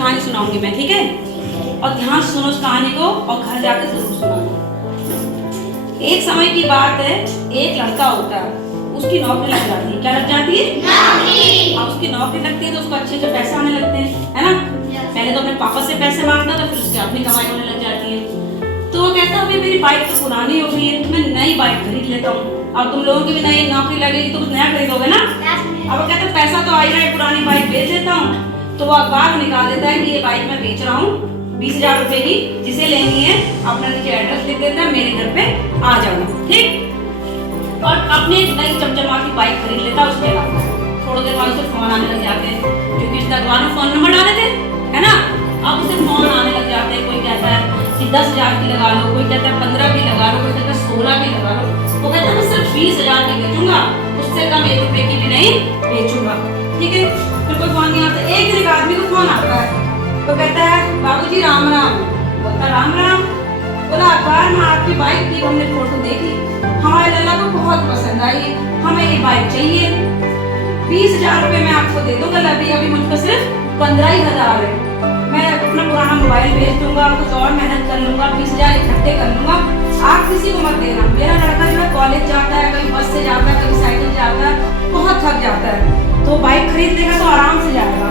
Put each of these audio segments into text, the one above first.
कहानी सुनाऊंगी मैं, ठीक है? और ध्यान से सुनो उस कहानी को और घर जाकर जरूर सुनाना। एक समय की बात है, एक लड़का होता है, उसकी नौकरी लग जाती है। क्या लग जाती है? नौकरी। और उसकी नौकरी लगती है तो उसको अच्छे अच्छे पैसे आने लगते हैं, है ना? पहले तो अपने पापा से पैसे मांगता था, फिर उसकी अपनी कमाई होने लग जाती है। तो वो कहता है अभी मेरी बाइक तो पुरानी हो गई है, मैं नई बाइक खरीद लेता हूँ। और तुम लोगों की भी नई नौकरी लगेगी तो कुछ नया खरीदोगे ना? अब वो कहता है पैसा तो आ ही रहा है, पुरानी बाइक बेच देता हूँ। तो वो अखबार निकाल देता है कि ये बाइक मैं बेच रहा हूँ 20,000 रुपए की, जिसे लेनी है अपना नीचे एड्रेस लिख देता है, मेरे घर पे आ जाना, ठीक? और अपने नई चमचमाती बाइक खरीद लेता है, उसके अलावा थोड़ी देर बाद उसे फोन आने लग जाते हैं, क्योंकि उसने अखबार में फोन नंबर डाले थे, है ना? अब उसे फोन आने लग जाते हैं। कोई कहता है कि 10,000 की लगा लो, कोई कहता है 15 की लगा लो, कोई कहता है 16 की लगा लो। वो कहता है मैं सिर्फ 20,000 की बेचूंगा, उससे कम 1 रुपए की भी नहीं बेचूंगा, ठीक है? फिर कोई फोन नहीं आता। एक दिन एक आदमी को फोन आता है, तो कहता है बाबूजी राम राम। बोलता राम राम। बोला अखबार में आपकी बाइक की हमने फोटो देखी, हमारे लल्ला को बहुत पसंद आई, हमें ये बाइक चाहिए। 20,000 रुपए मैं आपको दे दूंगा, अभी अभी मुझको सिर्फ 15,000 है। मैं अपना पुराना मोबाइल बेच दूंगा, कुछ और मेहनत कर लूंगा, 20,000 इकट्ठे कर लूंगा, आप किसी को मत देना। मेरा लड़का जो है कॉलेज जाता है, कभी बस से जाता है, कभी साइकिल जाता है, बहुत थक जाता है, तो बाइक खरीद लेगा तो आराम से जाएगा,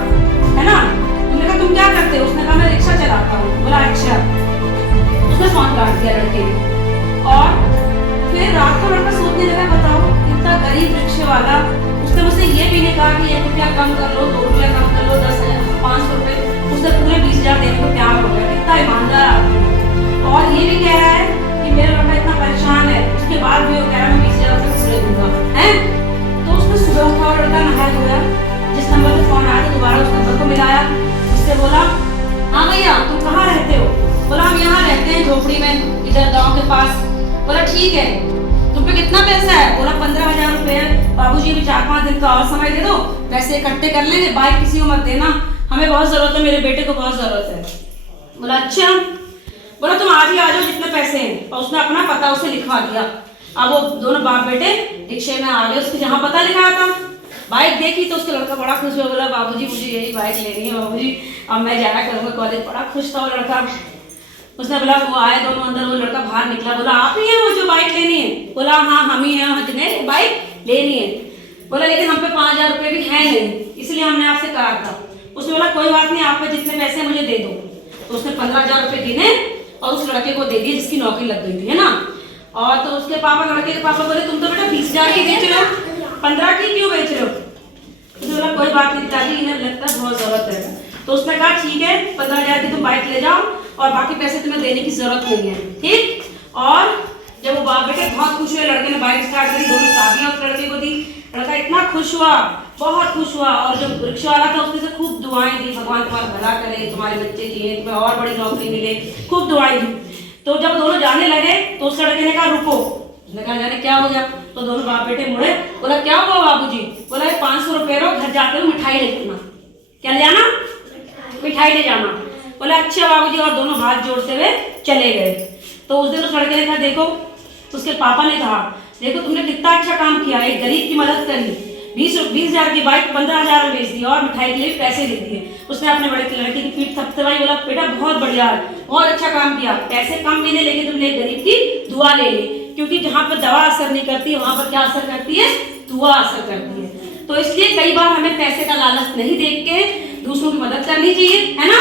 है ना? तुमने कहा तुम क्या करते हो? उसने कहा मैं रिक्शा चलाता हूँ। बोला अच्छा। उसने फोन काट दिया लड़के ने। और फिर रात को लड़का सोचने लगा, बताओ इतना गरीब रिक्शे वाला, उसने मुझसे ये भी नहीं कहा कि 1 रुपया कम कर लो, 2 रुपया कम कर लो, 10,000 500 रुपए, उसने पूरे 20,000 देने को तैयार हो गया। कितना ईमानदार आदमी। और ये भी कह रहा है कि मेरा लड़का इतना परेशान है, उसके बाद भी वो कह रहा है मैं 20,000 रुपये पूरे दूंगा, है? तो उसने सुबह उठा और लड़का नहाया धोया, जिस नंबर पे फोन आया था दोबारा उस नंबर को मिलाया, उससे बोला हाँ भैया तुम कहाँ रहते हो? बोला हम यहाँ रहते हैं झोपड़ी में, इधर गाँव के पास। बोला ठीक है, तुम पे कितना पैसा है? बोला 15,000 रुपए है। बाबूजी अभी 4-5 दिन का और समय दे दो, पैसे इकट्ठे कर लेंगे, बाइक किसी को मत देना, हमें बहुत जरूरत है, मेरे बेटे को बहुत जरूरत है। बोला अच्छा। बोला तुम आज ही आ जाओ जितने पैसे हैं। और उसने अपना पता उसे लिखवा दिया। अब वो दोनों बाप बेटे रिक्शे में आ गए, उसके जहाँ पता लिखा था। बाइक देखी तो उसका लड़का बड़ा खुश हुआ, बोला बाबूजी मुझे यही बाइक लेनी है बाबूजी, अब मैं जाया करूँगा कॉलेज। बड़ा खुश था वो लड़का। उसने बोला वो आए दोनों अंदर, वो लड़का बाहर निकला, बोला आप ही हैं वो जो बाइक लेनी है? बोला हाँ हम ही हैं जिन्हें बाइक लेनी है। बोला लेकिन हम पे 5,000 रुपये भी है नहीं, इसलिए हमने आपसे कहा था। उसने बोला कोई बात नहीं, आप पे जितने पैसे मुझे दे दो। तो उसने 15,000 रुपये गिने और उस लड़के को दे दिए जिसकी नौकरी लग गई थी, है ना? और तो उसके पापा, लड़के के पापा बोले तुम तो बेटा 20,000 की बेच रहे हो, 15 की क्यों बेच रहे हो? उसने बोला कोई बात नहीं दादी, इन्हें लगता है बहुत जरूरत है। तो उसने कहा ठीक है 15,000 की तुम बाइक ले जाओ और बाकी पैसे तुम्हें देने की जरूरत नहीं है, ठीक? और जब वो बाप बेटे बहुत खुश हुए, लड़के ने बाइक स्टार्ट करी, दोनों चाबियां उस लड़के को दी। लड़का इतना खुश हुआ, बहुत खुश हुआ। और जो रिक्शा वाला था उसने से खूब दुआएं दी, भगवान तुम्हारा भला करे, तुम्हारे बच्चे जिए, तुम्हें और बड़ी नौकरी मिले, खूब दुआएं दी। तो जब दोनों जाने लगे तो उस लड़के ने कहा रुको। उसने कहा जाने क्या हो गया? तो दोनों बाप बेटे मुड़े। बोला क्या हुआ बाबूजी? बोला 500 रुपये रो, घर जाते हो मिठाई ले जाना। क्या ले जाना? मिठाई ले जाना। बोला अच्छा बाबूजी, और दोनों हाथ जोड़ते हुए चले गए। तो उस दिन उस लड़के ने कहा देखो, तो उसके पापा ने कहा देखो तुमने कितना अच्छा काम किया, एक गरीब की मदद करी, 20,000 की बाइक 15,000 में बेच दी और मिठाई के लिए पैसे दे दिए। उसने अपने बड़े लड़के की पीठ थपथपाई, बोला बेटा बहुत बढ़िया है, बहुत अच्छा काम किया, पैसे कम मिले लेकिन तुमने गरीब की दुआ ले ली, क्योंकि जहाँ पर दवा असर नहीं करती वहां पर क्या असर करती है? दुआ असर करती है। तो इसलिए कई बार हमें पैसे का लालच नहीं देख के दूसरों की मदद करनी चाहिए, है ना?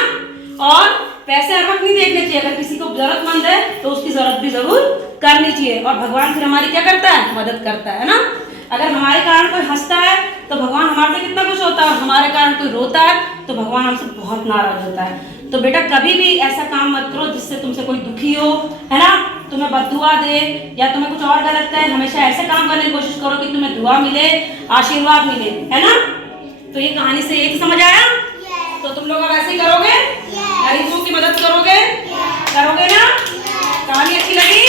और पैसे हर वक्त नहीं देखने चाहिए, अगर किसी को जरूरतमंद है तो उसकी जरूरत भी जरूर करनी चाहिए। और भगवान फिर हमारी क्या करता है? मदद करता है ना? अगर हमारे कारण कोई हंसता है तो भगवान हमारे से कितना खुश होता है, और हमारे कारण कोई रोता है तो भगवान हमसे बहुत नाराज होता है। तो बेटा कभी भी ऐसा काम मत करो जिससे तुमसे कोई दुखी हो, है ना? तुम्हें बद्दुआ दे या तुम्हें कुछ और गलत कहे। हमेशा ऐसे काम करने की कोशिश करो कि तुम्हें दुआ मिले, आशीर्वाद मिले, है ना? तो ये कहानी से यही समझ आया? तो तुम लोग अब ऐसे करोगे, गरीबों की मदद करोगे, करोगे ना? कहानी अच्छी लगी?